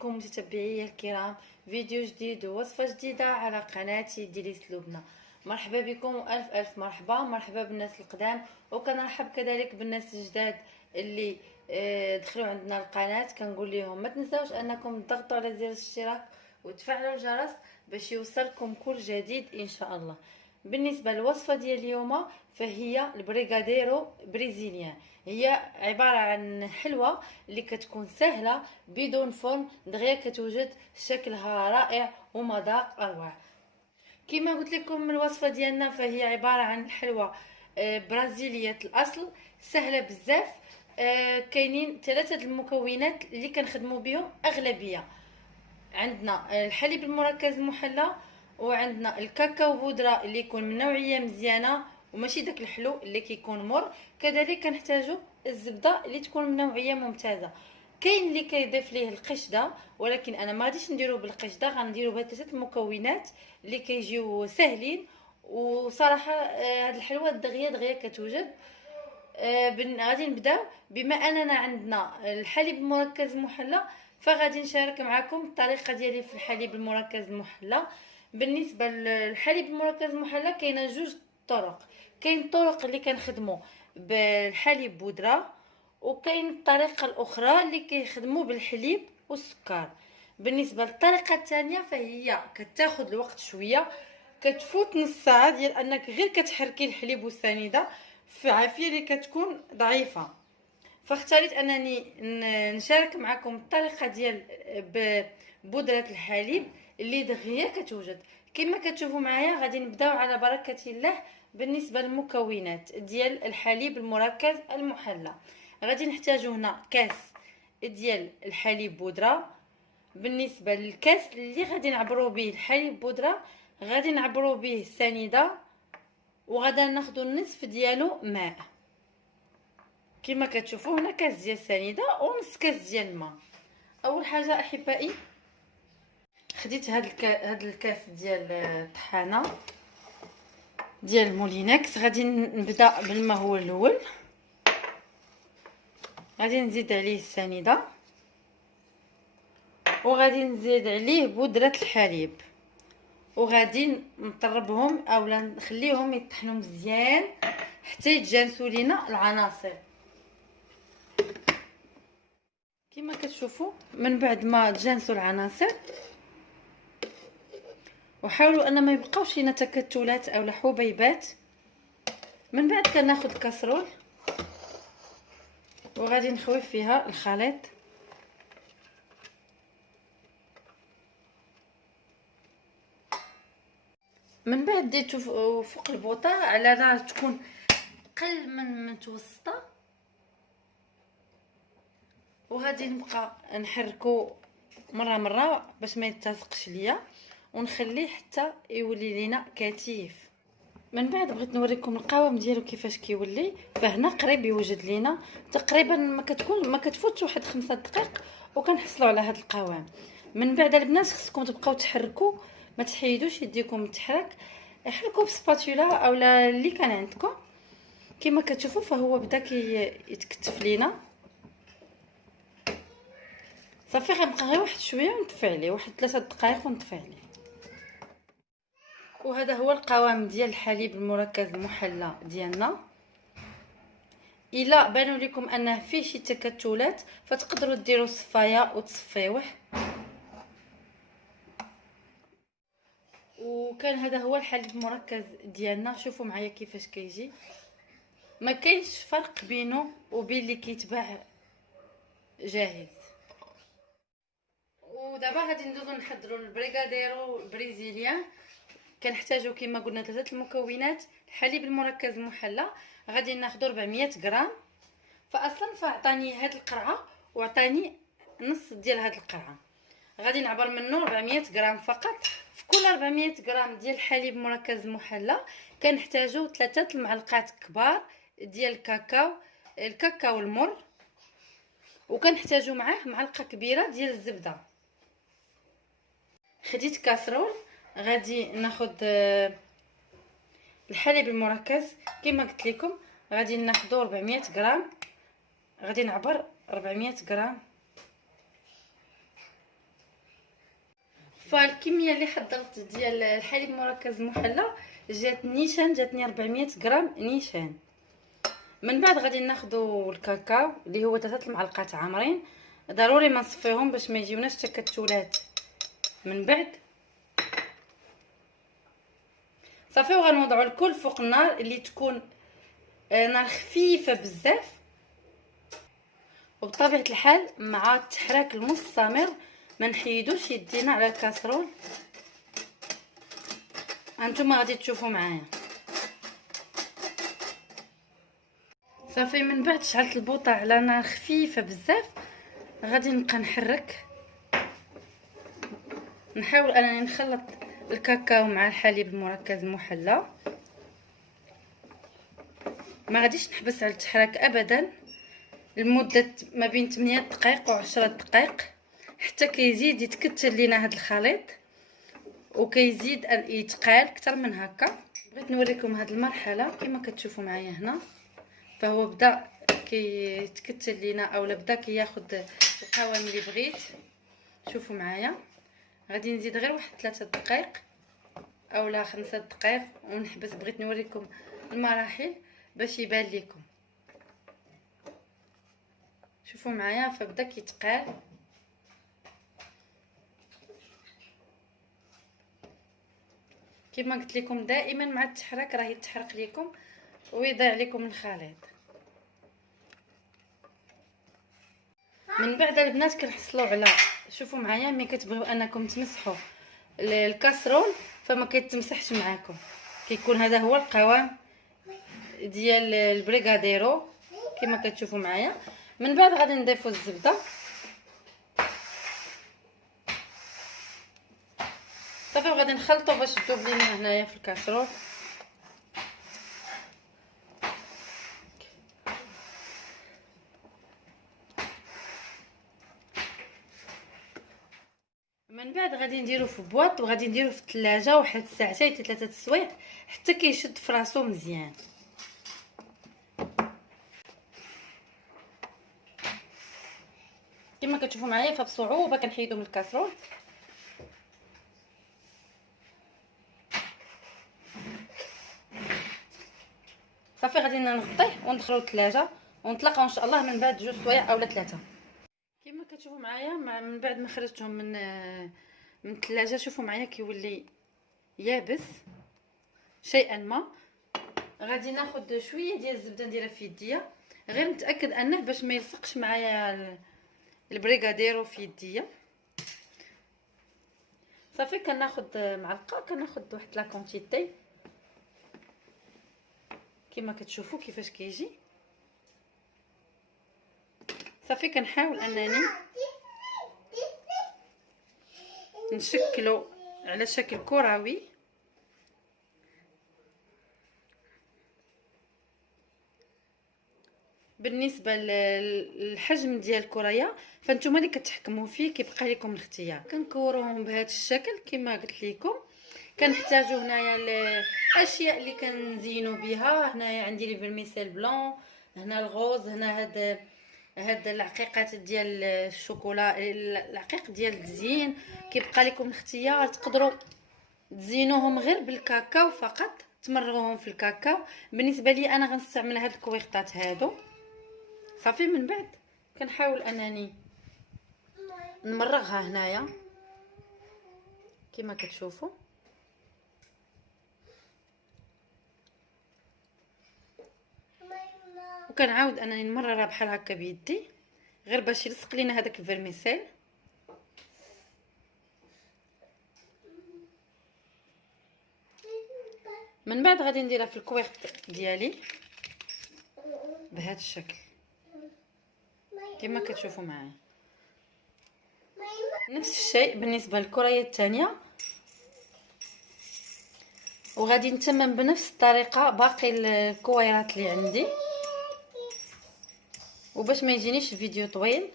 بكم متتبعي الكرام، فيديو جديد ووصفة جديدة على قناتي ديليس لبنى. مرحبا بكم والف الف مرحبا بالناس القدام، وكنرحب كذلك بالناس الجداد اللي دخلوا عندنا القناة. كنقول لهم ما تنساوش انكم تضغطوا على زر الاشتراك وتفعلوا الجرس باش يوصلكم كل جديد ان شاء الله. بالنسبه للوصفه ديال اليوم فهي البريغاديرو بريزيليان. هي عباره عن حلوه اللي كتكون سهله بدون فرن، دغيا كتوجد شكلها رائع ومذاق اروع. كما قلت لكم الوصفه ديالنا فهي عباره عن حلوه برازيليه الاصل، سهله بزاف. كاينين ثلاثه المكونات اللي كنخدموا بهم اغلبيه. عندنا الحليب المركز المحلى، وعندنا الكاكاو بودره اللي يكون من نوعيه مزيانه وماشي داك الحلو اللي كيكون مر. كذلك كنحتاجوا الزبده اللي تكون من نوعيه ممتازه. كاين اللي كيضيف ليه القشده، ولكن انا ما غاديش نديرو بالقشده، غنديرو بهاد ثلاثه المكونات اللي كيجيو ساهلين. وصراحه هاد الحلوه دغيا كتوجد. غادي نبداو. بما اننا عندنا الحليب المركز المحلى فغادي نشارك معكم الطريقه ديالي في الحليب المركز المحلى. بالنسبه للحليب المركز المحلى كاينه جوج طرق. كاين الطرق اللي كنخدموا بالحليب بودره، وكاين الطريقه الاخرى اللي كيخدموا بالحليب والسكر. بالنسبه للطريقه الثانيه فهي كتاخذ الوقت شويه، كتفوت نص ساعه ديال انك غير كتحركي الحليب والسنيده في عافيه اللي كتكون ضعيفه. فاختاريت انني نشارك معكم الطريقه ديال بودره الحليب اللي دغيا كتوجد. كما كتشوفوا معايا غادي نبداو على بركه الله. بالنسبه للمكونات ديال الحليب المركز المحلى غادي نحتاجو هنا كاس ديال الحليب بودره. بالنسبه للكاس اللي غادي نعبروا به الحليب بودره غادي نعبروا به سنيده، وغادا ناخذ النصف ديالو ماء. كما كتشوفوا هنا كاس ديال السنيده ونص كاس ديال الماء. اول حاجه احبائي خديت هاد الكاس ديال الطحانه ديال المولينكس. غادي نبدا بالماء هو الاول، غادي نزيد عليه السنيده، وغادي نزيد عليه بودره الحليب، وغادي نطربهم اولا نخليهم يطحنوا مزيان حتى يتجانسوا لينا العناصر. كما كتشوفوا من بعد ما تجانسوا العناصر وحاولوا ان ما يبقاوش لينا تكتلات او حبيبات. من بعد كناخذ كاسرول وغادي نخوي فيها الخليط. من بعد ديتو فوق البوطه على نار تكون قل من متوسطه، وغادي نبقى نحركو مره باش ما يتلصقش ليا، ونخليه حتى يولي لينا كثيف. من بعد بغيت نوريكم القوام ديالو كيفاش كيولي. فهنا قريب يوجد لينا تقريبا ما كتفوتش واحد 5 دقائق وكنحصلوا على هذا القوام. من بعد البنات خصكم تبقاو تحركوا، ما تحيدوش يديكم تحرك، حركوا بسباتولا اولا اللي كان عندكم. كما كتشوفوا فهو بدا يتكتف لينا. صافي غنبقى غير واحد شويه ونطفي عليه، واحد 3 دقائق ونطفي عليه. وهذا هو القوام ديال الحليب المركز المحلى ديالنا. الا بانوا لكم انه فيه شي تكتلات فتقدروا ديروا صفايه وتصفيوه. وكان هذا هو الحليب المركز ديالنا. شوفوا معايا كيفاش كيجي، ما كاينش فرق بينه وبين اللي كيتباع جاهز. ودابا غادي ندوزو نحضروا البريغاديرو بريزيليان. كنحتاجو كما قلنا 3 المكونات. الحليب المركز المحلى غادي ناخذ 400 غرام. فاصلا فعطاني هاد القرعه وعطاني نص ديال هاد القرعه، غادي نعبر منه 400 غرام فقط. في كل 400 غرام ديال الحليب المركز المحلى كنحتاجو 3 المعلقات كبار ديال الكاكاو المر، وكنحتاجو معاه معلقه كبيره ديال الزبده. خديت كاسرول، غادي ناخذ الحليب المركز كما قلت لكم. غادي ناخذ 400 غرام، غادي نعبر 400 غرام فالكميه اللي حضرت ديال الحليب مركز محلى جات نيشان، جاتني 400 غرام نيشان. من بعد غادي ناخذوا الكاكاو اللي هو 3 المعلقات عامرين، ضروري ما نصفيهم باش ما يجيوناش تكتلات من بعد. صافي، وغنوضعوا الكل فوق النار اللي تكون نار خفيفه بزاف، وبطبيعه الحال مع التحراك المستمر ما نحيدوش يدينا على الكاسرول. هانتوما غادي تشوفوا معايا. صافي، من بعد شعلت البوطه على نار خفيفه بزاف، غادي نبقى نحرك، نحاول انني نخلط الكاكاو مع الحليب المركز المحلى. ما غاديش نحبس على التحراك ابدا لمده ما بين 8 دقائق و 10 دقائق حتى كيزيد يتكتل لينا هذا الخليط وكيزيد يتقال اكثر من هكا. بغيت نوريكم هذه المرحله كما كتشوفوا معايا هنا، فهو بدا كيتكتل لينا اولا بدا كياخذ القوام اللي بغيت. شوفوا معايا، غادي نزيد غير واحد 3 دقائق اولا 5 دقائق ونحبس. بغيت نوريكم المراحل باش يبان لكم. شوفوا معايا، فبدا كيتقال. كما قلت لكم دائما مع التحرك راه يتحرق لكم ويضيع لكم الخليط. من بعد البنات كنحصلوا على، شوفوا معايا، ملي كتبغيو انكم تمسحوا الكاسرول فما كيتمسحش معاكم، كيكون هذا هو القوام ديال البريغاديرو كما كتشوفوا معايا. من بعد غادي نضيفوا الزبده. صافي، وغادي نخلطوا باش تذوب لينا هنايا في الكاسرول. من بعد غادي نديرو في بواط وغادي نديرو في الثلاجه واحد ساعتين حتى 3 سوايع حتى كيشد في راسو مزيان. كما كتشوفوا معايا فبصعوبه كنحيدو من الكاسرول. صافي، غادي نغطيه وندخلو للثلاجه ونتلاقاو ان شاء الله من بعد 2 سوايع اولا 3. كما كتشوفوا معايا من بعد ما خرجتهم من الثلاجه، شوفوا معايا كيولي يابس شيئا ما. غادي ناخذ شويه ديال الزبده نديرها في يديا، غير نتاكد انه باش ما يلصقش معايا البريغاديرو في يديا. صافي، كناخذ معلقه، كناخذ واحد لا كونتيتي كما كتشوفوا كيفاش كيجي. صافي، كنحاول انني نشكلو على شكل كروي. بالنسبه للحجم ديال الكريه فانتوما اللي كتحكموا فيه، كيبقى لكم الاختيار. كنكوروهم بهذا الشكل كما قلت لكم. كنحتاجوا هنايا الاشياء اللي كنزينوا بها. هنايا عندي لي فيرميسيل بلون، هنا الغوز، هنا هاد العقيقات ديال الشوكولا، العقيق ديال التزيين. كيبقى لكم الاختيار، تقدروا تزينوهم غير بالكاكاو فقط، تمرغوهم في الكاكاو. بالنسبه لي انا غنستعمل هاد الكويغطات هادو. صافي، من بعد كنحاول انني نمرغها هنايا كما كتشوفوا. وكنعاود انني نمررها بحال هكا بيدي غير باش يلصق لينا هذاك الفيرميسيل. من بعد غادي نديرها في الكويغط ديالي بهذا الشكل كما كتشوفوا معايا. نفس الشيء بالنسبه للكريه الثانيه، وغادي نتمم بنفس الطريقه باقي الكويرات اللي عندي. وباش ما يجينيش الفيديو طويل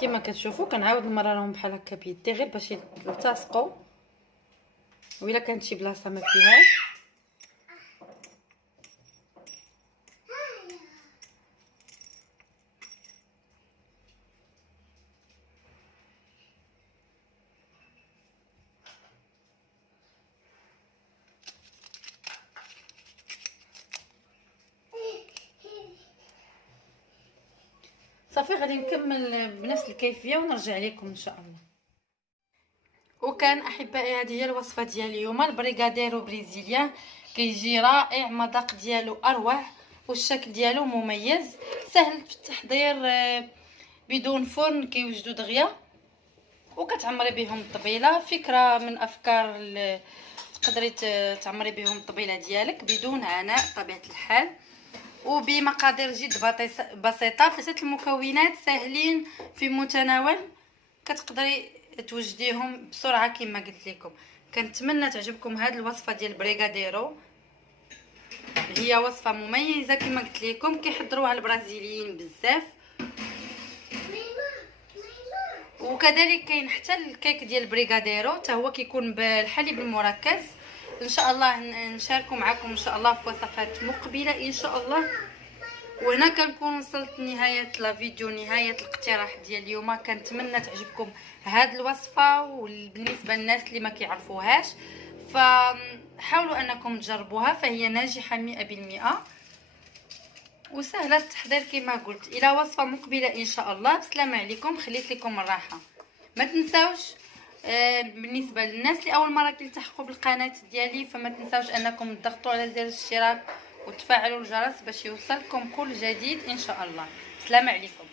كما كتشوفوا كنعاود نمررهم بحال هكا بيدي غير باش يلتصقوا، وإلا كانت شي بلاصه ما فيهاش. صافي غادي نكمل بنفس الكيفيه ونرجع لكم ان شاء الله. وكان احبائي هذه هي الوصفه ديال اليوم، البريغاديرو بريزيليان. كيجي رائع، مذاق ديالو اروع والشكل ديالو مميز، سهل في التحضير، بدون فرن، كيوجدوا دغيا وكتعمري بهم الطبيله. فكره من افكار تقدري تعمري بهم الطبيله ديالك بدون عناء بطبيعه الحال، وبمقادير جد بسيطه. ثلاثه المكونات ساهلين في متناول، كتقدري توجديهم بسرعه كما قلت لكم. كنتمنى تعجبكم هذه الوصفه ديال البريغاديرو، هي وصفه مميزه كما قلت لكم، كيحضروها البرازيليين بزاف. وكذلك كاين حتى الكيك ديال البريغاديرو، حتى هو كيكون بالحليب المركز. ان شاء الله نشاركوا معكم ان شاء الله في وصفات مقبله ان شاء الله. وهنا كنكون وصلت نهايه الفيديو، نهايه الاقتراح ديال اليوم. كنتمنى تعجبكم هذه الوصفه، وبالنسبه للناس اللي ما كيعرفوهاش فحاولوا انكم تجربوها، فهي ناجحه 100% وسهله التحضير كما قلت. الى وصفه مقبله ان شاء الله. بسلامه عليكم، خليت لكم الراحه. ما تنساوش بالنسبه للناس اللي اول مره كيلتحقوا بالقناه ديالي، فما تنساوش انكم تضغطوا على زر الاشتراك وتفعلوا الجرس باش يوصلكم كل جديد ان شاء الله. بسلامه عليكم.